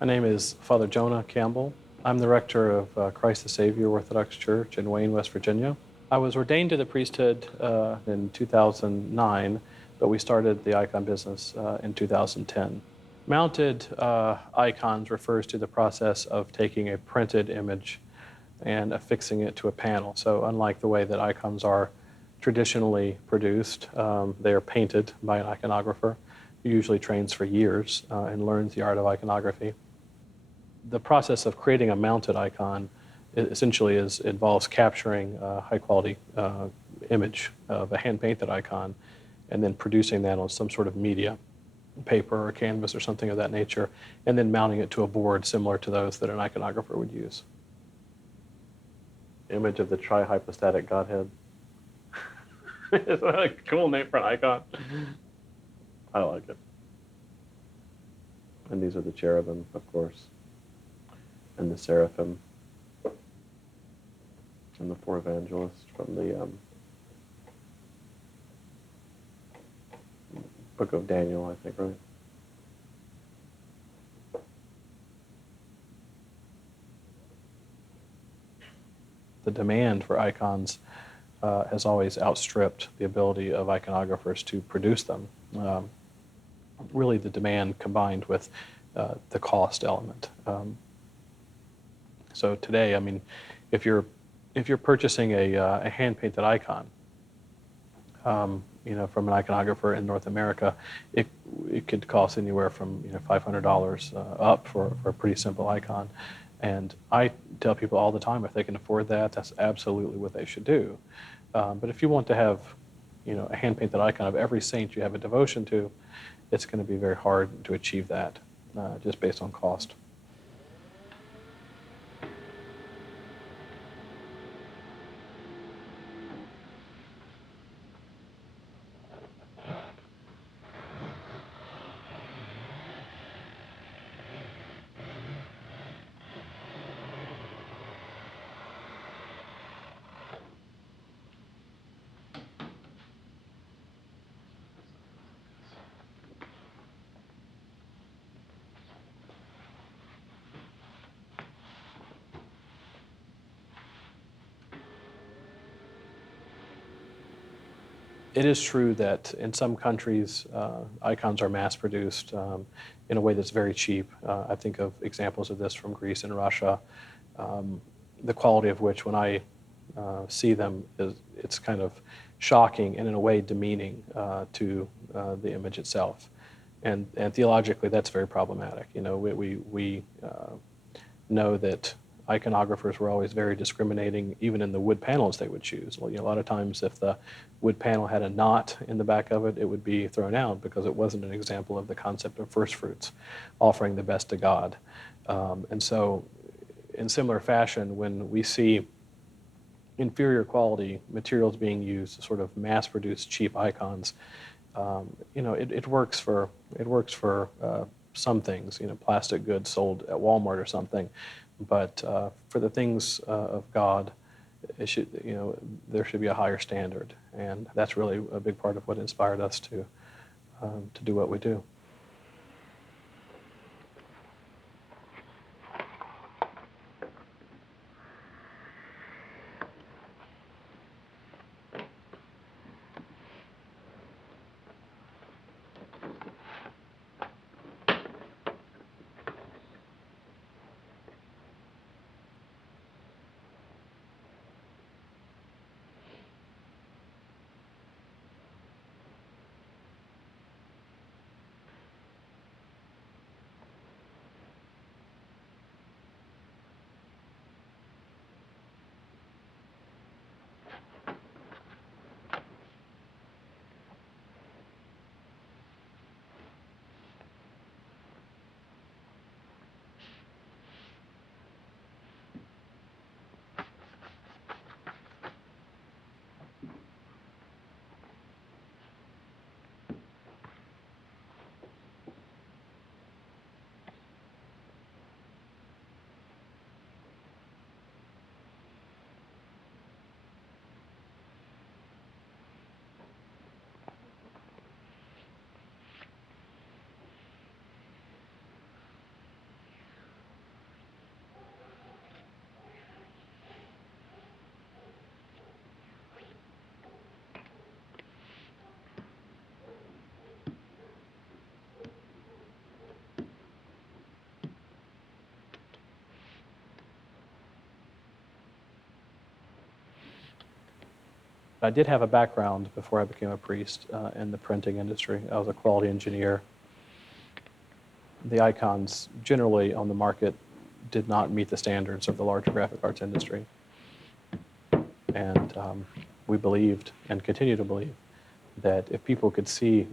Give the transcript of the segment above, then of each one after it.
My name is Father Jonah Campbell. I'm the rector of Christ the Savior Orthodox Church in Wayne, West Virginia. I was ordained to the priesthood in 2009, but we started the icon business in 2010. Mounted icons refers to the process of taking a printed image and affixing it to a panel. So unlike the way that icons are traditionally produced, they are painted by an iconographer who usually trains for years and learns the art of iconography. The process of creating a mounted icon essentially involves capturing a high-quality image of a hand-painted icon and then producing that on some sort of media, paper or canvas or something of that nature, and then mounting it to a board similar to those that an iconographer would use. Image of the trihypostatic Godhead. Is that a cool name for an icon? I like it. And these are the cherubim, of course, and the seraphim, and the four evangelists from the book of Daniel, I think, right? The demand for icons has always outstripped the ability of iconographers to produce them. Really, the demand combined with the cost element. So today, I mean, if you're purchasing a hand-painted icon, from an iconographer in North America, it could cost anywhere from $500 up for a pretty simple icon. And I tell people all the time, if they can afford that, that's absolutely what they should do. But if you want to have a hand-painted icon of every saint you have a devotion to, it's going to be very hard to achieve that just based on cost. It is true that in some countries, icons are mass-produced in a way that's very cheap. I think of examples of this from Greece and Russia, the quality of which, when I see them, it's kind of shocking and in a way demeaning to the image itself. And theologically, that's very problematic. We know that iconographers were always very discriminating, even in the wood panels they would choose. Well, a lot of times if the wood panel had a knot in the back of it, it would be thrown out because it wasn't an example of the concept of first fruits, offering the best to God. And so in similar fashion, when we see inferior quality materials being used to sort of mass-produce cheap icons, it works for some things, plastic goods sold at Walmart or something. But for the things of God, there should be a higher standard, and that's really a big part of what inspired us to do what we do. I did have a background before I became a priest in the printing industry. I was a quality engineer. The icons generally on the market did not meet the standards of the larger graphic arts industry. And we believed and continue to believe that if people could see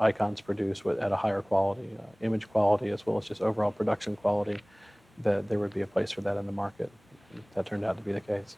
icons produced at a higher quality, image quality, as well as just overall production quality, that there would be a place for that in the market. That turned out to be the case.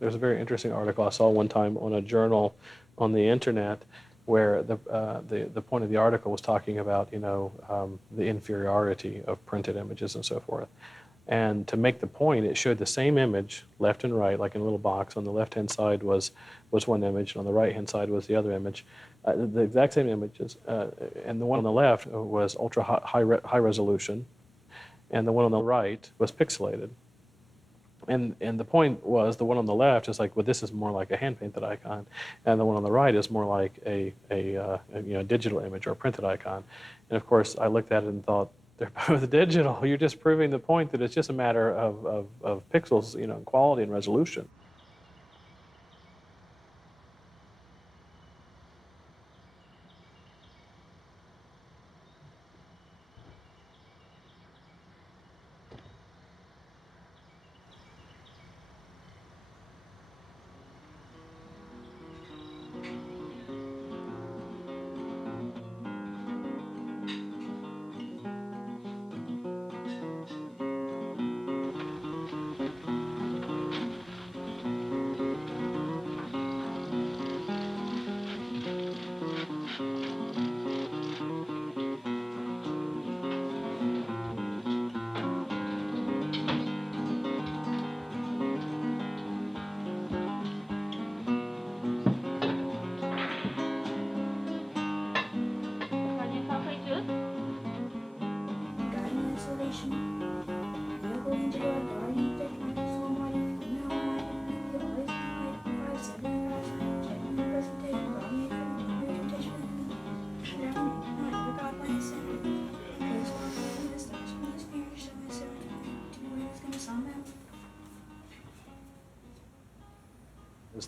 There's a very interesting article I saw one time on a journal on the internet where the point of the article was talking about, the inferiority of printed images and so forth. And to make the point, it showed the same image, left and right, like in a little box. On the left-hand side was one image, and on the right-hand side was the other image. The exact same images, and the one on the left was ultra high resolution, and the one on the right was pixelated. And the point was, the one on the left is like, well, this is more like a hand-painted icon, and the one on the right is more like a digital image or a printed icon. And of course, I looked at it and thought, they're both digital. You're just proving the point that it's just a matter of pixels, quality and resolution.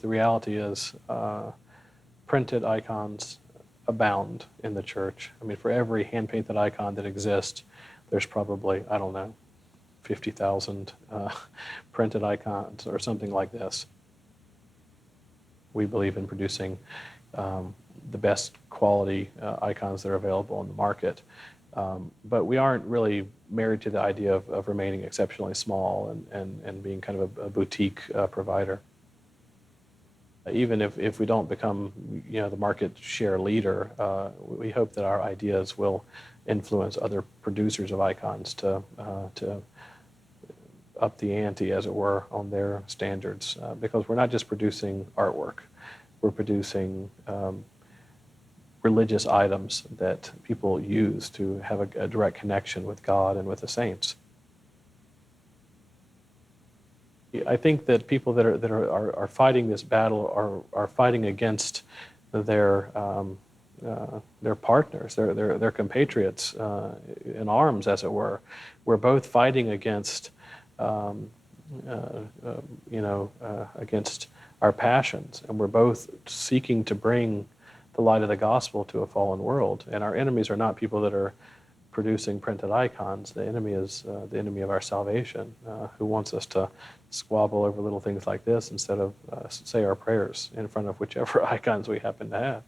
The reality is printed icons abound in the church. I mean, for every hand-painted icon that exists, there's probably, 50,000 printed icons or something like this. We believe in producing the best quality icons that are available on the market. But we aren't really married to the idea of remaining exceptionally small and being kind of a boutique provider. Even if we don't become, the market share leader, we hope that our ideas will influence other producers of icons to up the ante, as it were, on their standards. Because we're not just producing artwork, we're producing religious items that people use to have a direct connection with God and with the saints. I think that people that are fighting this battle are fighting against their they're partners, they're compatriots in arms, as it were. We're both fighting against, um, against our passions, and we're both seeking to bring the light of the gospel to a fallen world. And our enemies are not people that are producing printed icons. The enemy is the enemy of our salvation, who wants us to squabble over little things like this instead of say our prayers in front of whichever icons we happen to have.